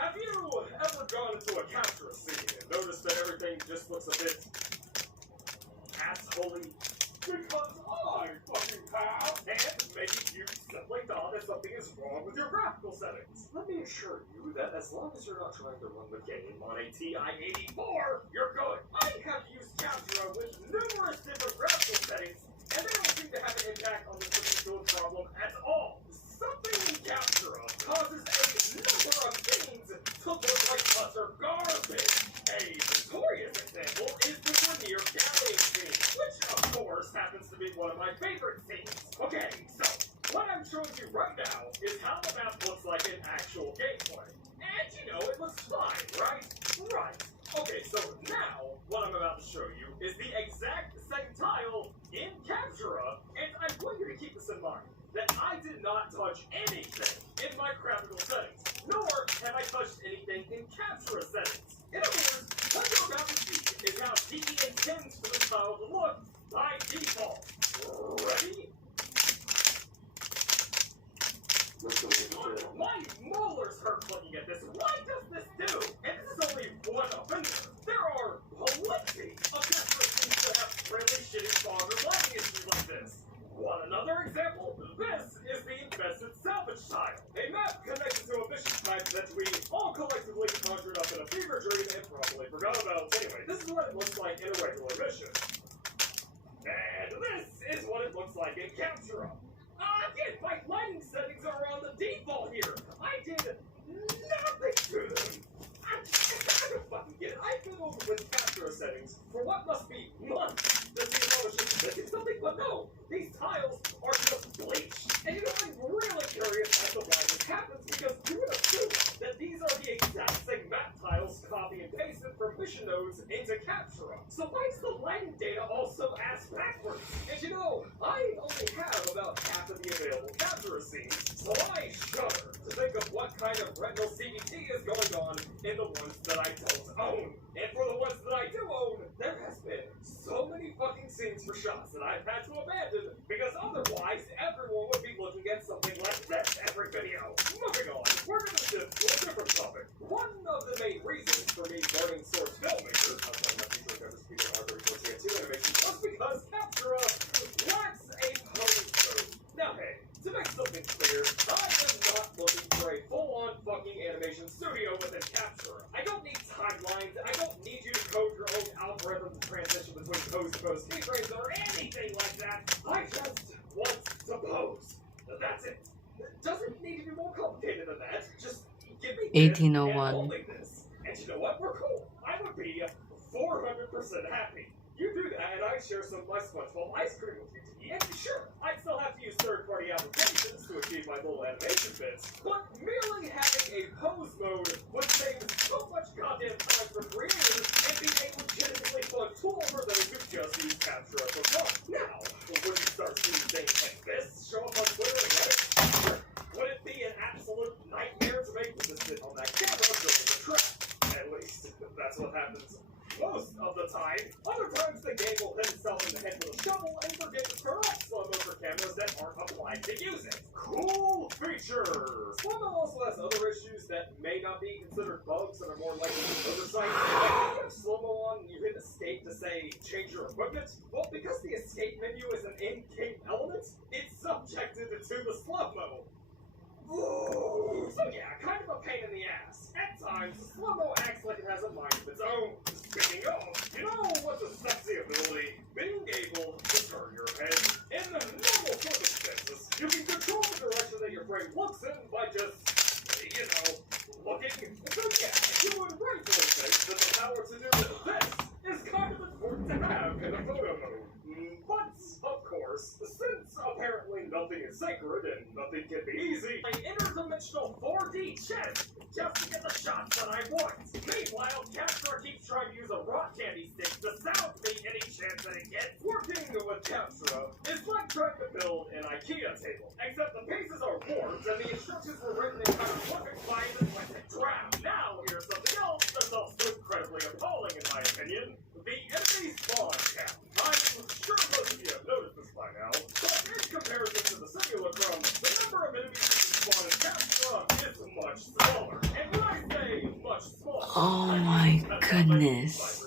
Have you ever gone into a capture scene and noticed that everything just looks a bit assholey? Because I fucking have, and maybe you simply thought that something is wrong with your graphical settings. Let me assure you that as long as you're not trying to run the game on a TI-84, you're good. I have used Captura with numerous different graphical settings, and they don't seem to have an impact on this particular problem at all. Something in Captura causes a number of scenes to look like utter garbage. A notorious example is the Grenier Gallery scene, which of course happens to be one of my favorite scenes. Okay, so what I'm showing you right now is how the map looks like in actual gameplay. And you know, it looks fine, right? Right. Okay, so now what I'm about to show you is the exact same tile in Captura, and I want you to keep this in mind, that I did not touch anything in my graphical settings, nor have I touched anything in Captura settings. In other words, what you're about to see is how DE intends for the tile to look by default. Ready? My molars hurt looking at this. What does this do? And this is only one offender. There are plenty of Captura scenes that have really shitty fog or lighting issues like this. Want another example? This is the infested salvage tile. A map connected to a mission type that we all collectively conjured up in a fever dream and probably forgot about. Anyway, this is what it looks like in a regular mission. And this is what it looks like in Captura. Again, my lighting settings are on the default here. I did nothing to them. I don't fucking get it. I've been over with Captura settings for what must be months to see if I was just missing something, but no. These tiles are just bleached. And you know, I'm really curious as to why this happens, because you would assume that these are the exact same map tiles copy and pasted from mission nodes into Captura. So why is the lighting data also ass backwards? And you know, I only have about half of the available Captura scenes, so I shudder to think of what kind of retinal CBT is going on in the ones that I don't own. And for the ones that I do own, there has been so many fucking scenes for shots that I've had to abandon, because otherwise everyone would be looking at something like this every video. Moving on, we're going to shift to a different topic. One of the main reasons for me learning Source Filmmaker, outside my future members speaking of R34TN2 animation, was because Captura lacks a pose code. Now hey, to make something clear, I am not looking for a full-on fucking animation studio within Captura. I don't need timelines, I don't need you to code your own algorithm to transition between pose-to-pose keyframes or anything like that. I just want to pose. That's it. It doesn't need to be more complicated than that. Just give me this and only this. And you know what? We're cool. I would be 400% happy. You do that, and I share some of my SpongeBob ice cream with you to eat. And sure, I'd still have to use third-party applications to achieve my little animation bits, but merely having a pose mode would save so much goddamn time for creators and be a legitimately fun tool for those who just use Captura for fun. Now, would you start seeing things like this show up on Twitter and Reddit? Sure. Would it be an absolute nightmare to make with this sit on that camera during the trap? At least, that's what happens most of the time. Other times the game will hit itself in the head with a shovel and forget to turn off slow-mo for cameras that aren't applied to use it. Cool features! Slow-mo also has other issues that may not be considered bugs and are more likely oversight. Like when you have slow-mo on and you hit escape to say change your equipment, well, because the escape menu is an in-game element, it's subjected to the slow-mo. Ooh. So yeah, kind of a pain in the ass. At times, slow-mo acts like it has a mind of its own. Speaking of, you know what's a sexy ability? Being able to turn your head. In the normal circumstances, you can control the direction that your frame looks in by just, you know, looking. So yeah, you would rightfully think that the power to do this is kind of important to have in a photo mode. But, of course, since apparently nothing is sacred and nothing can be easy, an interdimensional 4D chest just to get the shots that I want. Meanwhile, Captura keeps trying to use a rock candy stick to sound me any chance that it gets. Working with Captura is like trying to build an IKEA table, except the pieces are warped and the instructions were written in hieroglyphic by the plastic draft. Now, here's something else that's also incredibly appalling in my opinion. The enemy spawn count. I'm sure most of you have noticed this by now, but in comparison to the Simulacrum, the number of enemies that spawn in Captura is much smaller. And when I say small. Oh my goodness.